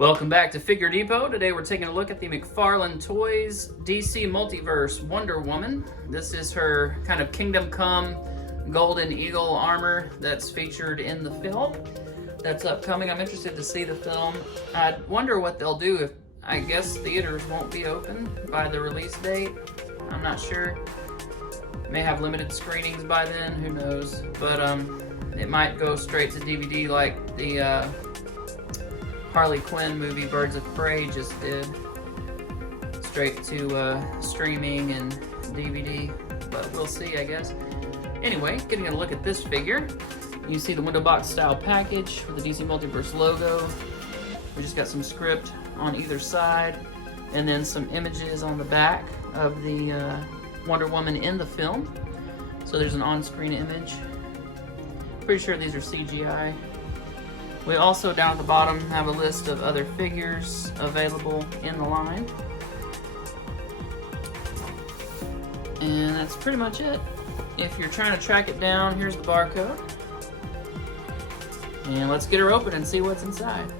Welcome back to Figure Depot. Today we're taking a look at the McFarlane Toys DC Multiverse Wonder Woman. This is her kind of Kingdom Come Golden Eagle armor that's featured in the film that's upcoming. I'm interested to see the film. I wonder what they'll do if, I guess theaters won't be open by the release date. I'm not sure. May have limited screenings by then, who knows. But it might go straight to DVD like the Harley Quinn movie Birds of Prey just did, straight to streaming and DVD, but we'll see, I guess. Anyway, getting a look at this figure, you see the window box style package with the DC Multiverse logo. We just got some script on either side, and then some images on the back of the Wonder Woman in the film. So there's an on-screen image. Pretty sure these are CGI. We also, down at the bottom, have a list of other figures available in the line. And that's pretty much it. If you're trying to track it down, here's the barcode. And let's get her open and see what's inside.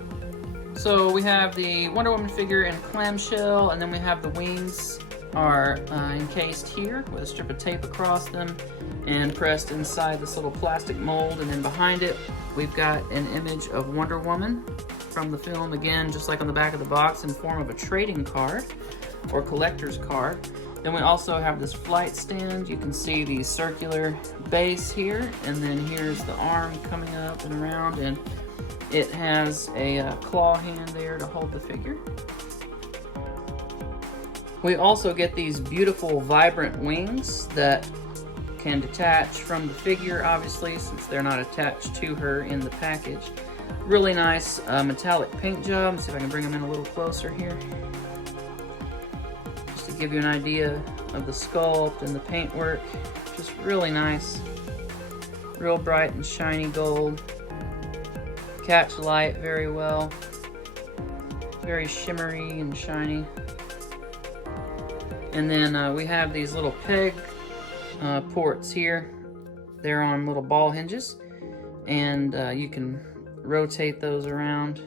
So we have the Wonder Woman figure in clamshell, and then we have the wings are encased here with a strip of tape across them and pressed inside this little plastic mold. And then behind it, we've got an image of Wonder Woman from the film, again, just like on the back of the box, in form of a trading card or collector's card. Then we also have this flight stand. You can see the circular base here, and then here's the arm coming up and around, and it has a claw hand there to hold the figure. We also get these beautiful, vibrant wings that can detach from the figure, obviously, since they're not attached to her in the package. Really nice metallic paint job. Let's see if I can bring them in a little closer here. Just to give you an idea of the sculpt and the paintwork. Just really nice. Real bright and shiny gold. Catch light very well. Very shimmery and shiny. And then we have these little peg ports here. They're on little ball hinges, and you can rotate those around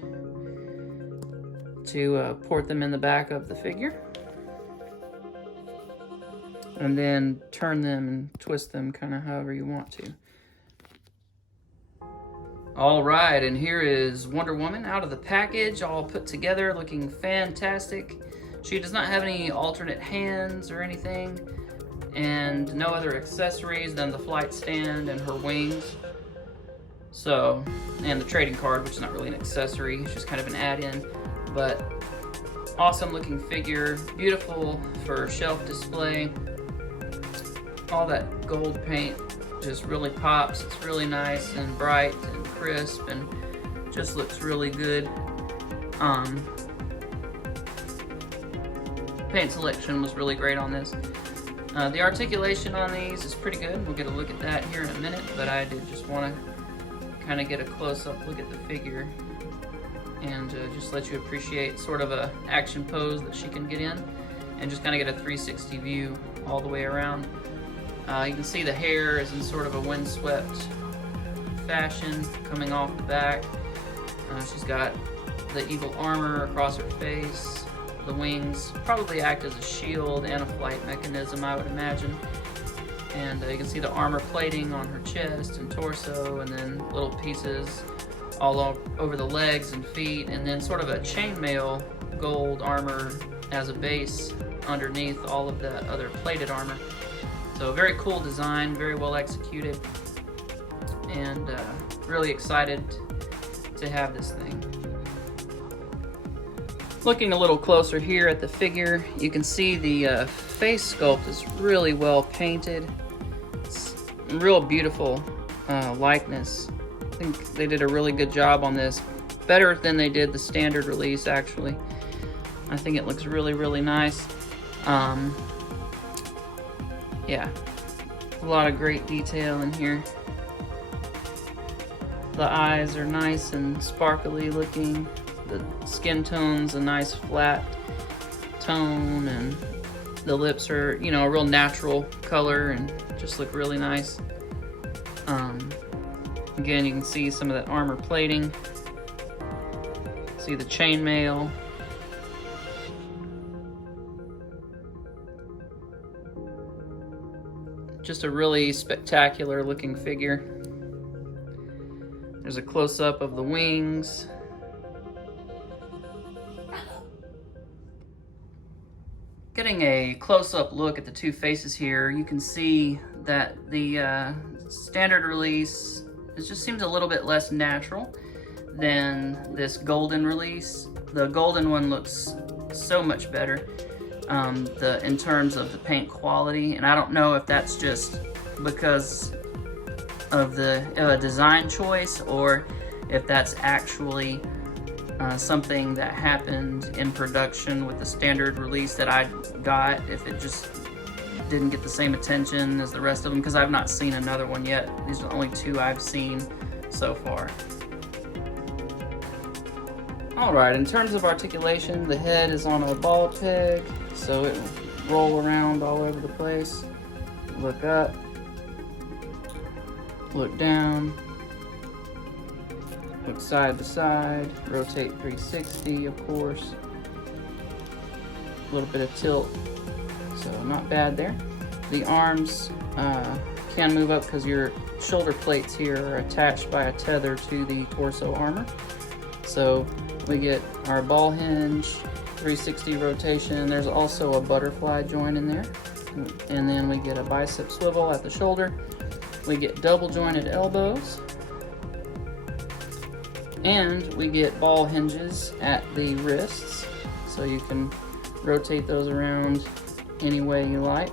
to port them in the back of the figure, and then turn them and twist them kind of however you want to. All right, and here is Wonder Woman out of the package, all put together, looking fantastic. She does not have any alternate hands or anything, and no other accessories than the flight stand and her wings. So, and the trading card, which is not really an accessory, it's just kind of an add-in, but awesome looking figure, beautiful for shelf display. All that gold paint just really pops. It's really nice and bright and crisp and just looks really good. Paint selection was really great on this. The articulation on these is pretty good. We'll get a look at that here in a minute, but I did just want to kind of get a close-up look at the figure and just let you appreciate sort of a action pose that she can get in, and just kind of get a 360 view all the way around. You can see the hair is in sort of a windswept fashion coming off the back. She's got the eagle armor across her face. The wings probably act as a shield and a flight mechanism, I would imagine. And you can see the armor plating on her chest and torso, and then little pieces all over the legs and feet, and then sort of a chainmail gold armor as a base underneath all of the other plated armor. So very cool design, very well executed, and really excited to have this thing. Looking a little closer here at the figure, you can see the face sculpt is really well painted. It's a real beautiful likeness. I think they did a really good job on this. Better than they did the standard release, actually. I think it looks really, really nice. Yeah, a lot of great detail in here. The eyes are nice and sparkly looking. The skin tone's a nice flat tone, and the lips are, you know, a real natural color and just look really nice. Again, you can see some of that armor plating. See the chainmail. Just a really spectacular looking figure. There's a close-up of the wings. Getting a close-up look at the two faces here, you can see that the standard release, it just seems a little bit less natural than this golden release. The golden one looks so much better in terms of the paint quality, and I don't know if that's just because of the design choice or if that's actually something that happened in production with the standard release that I got, if it just didn't get the same attention as the rest of them, because I've not seen another one yet. These are the only two I've seen so far. Alright, in terms of articulation, the head is on a ball peg, so it will roll around all over the place. Look up, look down, look side to side, rotate 360, of course. A little bit of tilt, so not bad there. The arms can move up because your shoulder plates here are attached by a tether to the torso armor. So we get our ball hinge, 360 rotation. There's also a butterfly joint in there. And then we get a bicep swivel at the shoulder. We get double jointed elbows. And we get ball hinges at the wrists, so you can rotate those around any way you like.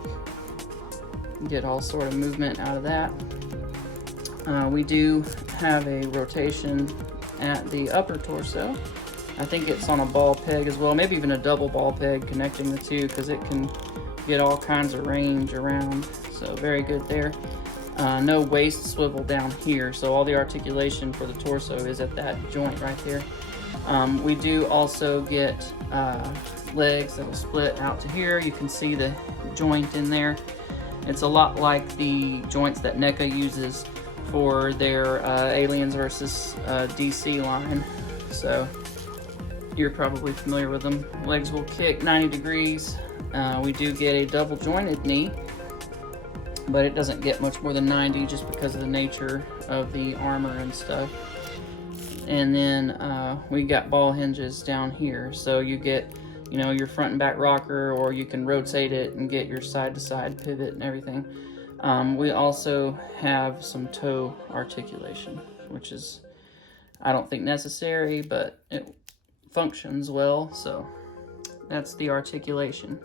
Get all sort of movement out of that. We do have a rotation at the upper torso. I think it's on a ball peg as well, maybe even a double ball peg connecting the two, because it can get all kinds of range around, so very good there. No waist swivel down here, so all the articulation for the torso is at that joint right there. We do also get legs that'll split out to here. You can see the joint in there. It's a lot like the joints that NECA uses for their Aliens versus DC line, so you're probably familiar with them. Legs will kick 90 degrees. We do get a double jointed knee, but it doesn't get much more than 90 just because of the nature of the armor and stuff. And then we got ball hinges down here, so you get, you know, your front and back rocker, or you can rotate it and get your side to side pivot and everything. We also have some toe articulation, which is, I don't think necessary, but it functions well, so that's the articulation.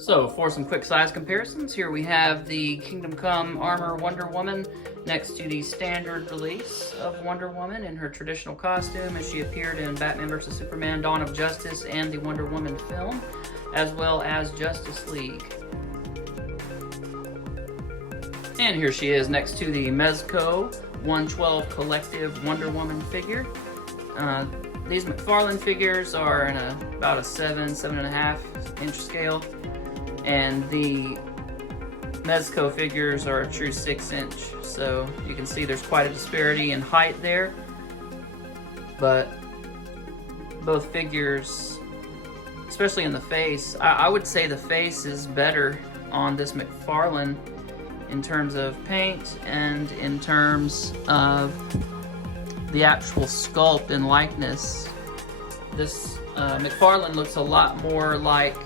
So for some quick size comparisons, here we have the Kingdom Come Armor Wonder Woman next to the standard release of Wonder Woman in her traditional costume as she appeared in Batman vs. Superman, Dawn of Justice, and the Wonder Woman film, as well as Justice League. And here she is next to the Mezco 112 Collective Wonder Woman figure. These McFarlane figures are in about a 7.5 inch scale, and the Mezco figures are a true 6 inch. So you can see there's quite a disparity in height there, but both figures, especially in the face, I would say the face is better on this McFarlane in terms of paint and in terms of the actual sculpt and likeness. This McFarlane looks a lot more like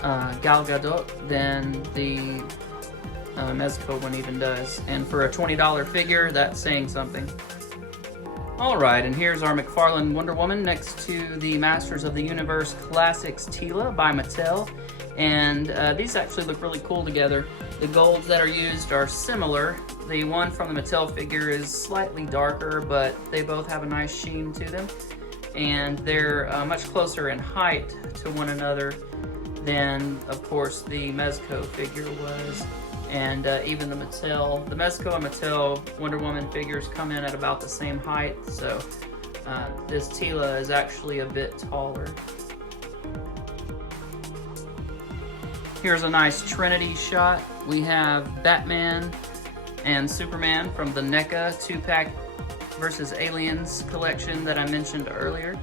Gal Gadot than the Mezco one even does. And for a $20 figure, that's saying something. Alright, and here's our McFarlane Wonder Woman next to the Masters of the Universe Classics Tila by Mattel. And these actually look really cool together. The golds that are used are similar. The one from the Mattel figure is slightly darker, but they both have a nice sheen to them. And they're much closer in height to one another than, of course, the Mezco figure was. And even the Mezco and Mattel Wonder Woman figures come in at about the same height, so this Tila is actually a bit taller. Here's a nice Trinity shot. We have Batman and Superman from the NECA 2-pack versus Aliens collection that I mentioned earlier.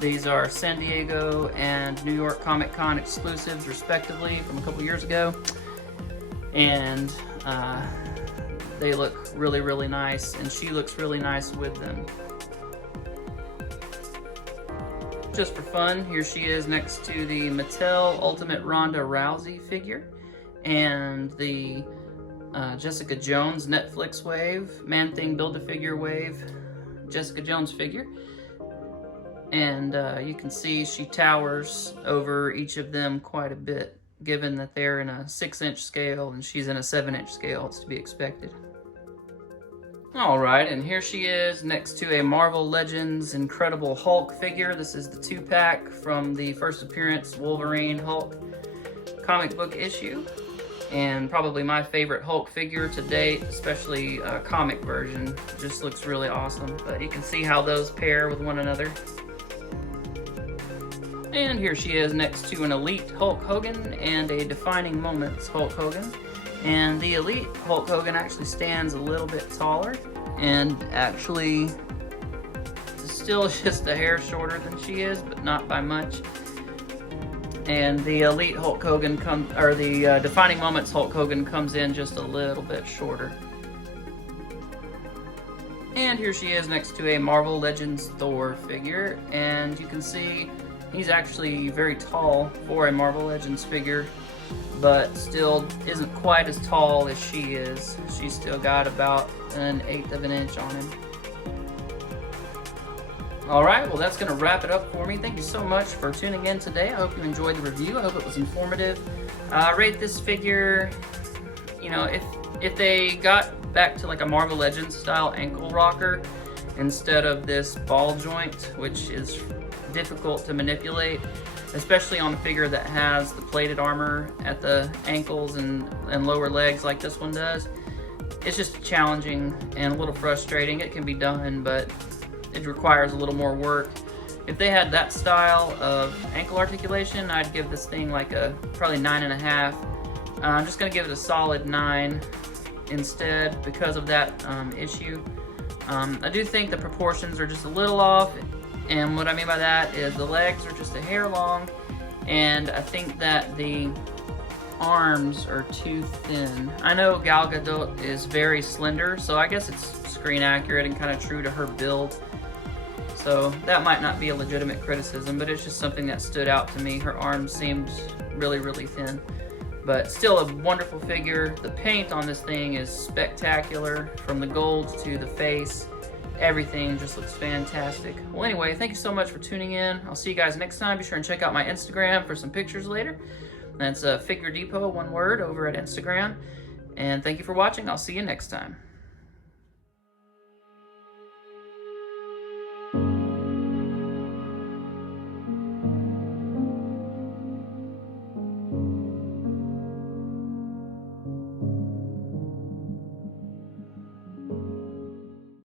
These are San Diego and New York Comic Con exclusives, respectively, from a couple years ago. And they look really, really nice, and she looks really nice with them. Just for fun, here she is next to the Mattel Ultimate Ronda Rousey figure and the Jessica Jones Netflix wave, Man-Thing Build-A-Figure wave, Jessica Jones figure. And you can see she towers over each of them quite a bit, given that they're in a 6-inch scale and she's in a 7-inch scale. It's to be expected. Alright, and here she is next to a Marvel Legends Incredible Hulk figure. This is the 2-pack from the first appearance Wolverine Hulk comic book issue. And probably my favorite Hulk figure to date, especially a comic version. Just looks really awesome. But you can see how those pair with one another. And here she is next to an Elite Hulk Hogan and a Defining Moments Hulk Hogan. And the Elite Hulk Hogan actually stands a little bit taller and actually still just a hair shorter than she is, but not by much. And the Elite Hulk Hogan the Defining Moments Hulk Hogan comes in just a little bit shorter. And here she is next to a Marvel Legends Thor figure, and you can see he's actually very tall for a Marvel Legends figure, but still isn't quite as tall as she is. She's still got about 1/8 of an inch on him. Alright, well that's going to wrap it up for me. Thank you so much for tuning in today. I hope you enjoyed the review. I hope it was informative. Rate this figure, you know, if they got back to like a Marvel Legends style ankle rocker instead of this ball joint, which is difficult to manipulate, especially on a figure that has the plated armor at the ankles and lower legs like this one does. It's just challenging and a little frustrating. It can be done, but it requires a little more work. If they had that style of ankle articulation, I'd give this thing like a probably 9.5. I'm just gonna give it a solid 9 instead because of that issue. I do think the proportions are just a little off, and what I mean by that is the legs are just a hair long, and I think that the arms are too thin. I know Gal Gadot is very slender, so I guess it's screen accurate and kind of true to her build. So that might not be a legitimate criticism, but it's just something that stood out to me. Her arms seemed really, really thin. But still a wonderful figure. The paint on this thing is spectacular, from the gold to the face. Everything just looks fantastic. Well, anyway, thank you so much for tuning in. I'll see you guys next time. Be sure and check out my Instagram for some pictures later. That's Figure Depot, one word, over at Instagram. And thank you for watching. I'll see you next time.